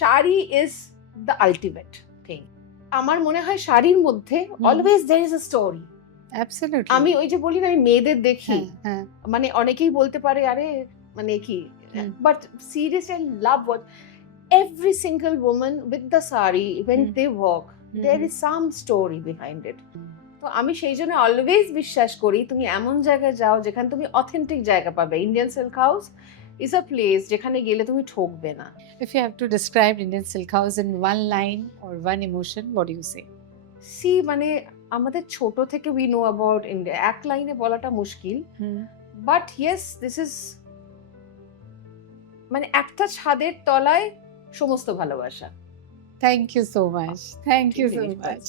Sari is the ultimate thing. আমার মনে হয় শাড়ির মধ্যে always there is a story. Absolutely. আমি ওই যে বলি না, আমি মেয়েদের দেখি, হ্যাঁ, হ্যাঁ। মানে অনেকেই বলতে পারে আরে মানে কি, hmm, but seriously I love what every single woman with the sari when hmm, they walk hmm, there hmm, is some story behind it. Hmm. তো আমি সেই জন্য অলওয়েজ বিশ্বাস করি তুমি এমন জায়গায় যাও যেখানে তুমি অথেন্টিক জায়গা পাবে। Indian silk house is a place যেখানে গেলে তুমি ঠকবে না। If you have to describe Indian Silk House in one line or one emotion, what do you say? সি মানে আমাদের ছোট থেকে উই নো অ্যাবাউট ইন্ডিয়া, এক লাইনে বলাটা মুশকিল, Hmm. But yes this is মানে একটা ছাদের তলায় সমস্ত ভালোবাসা। Thank you so much. Thank you ঠিক so জিনিস বলেছ। much.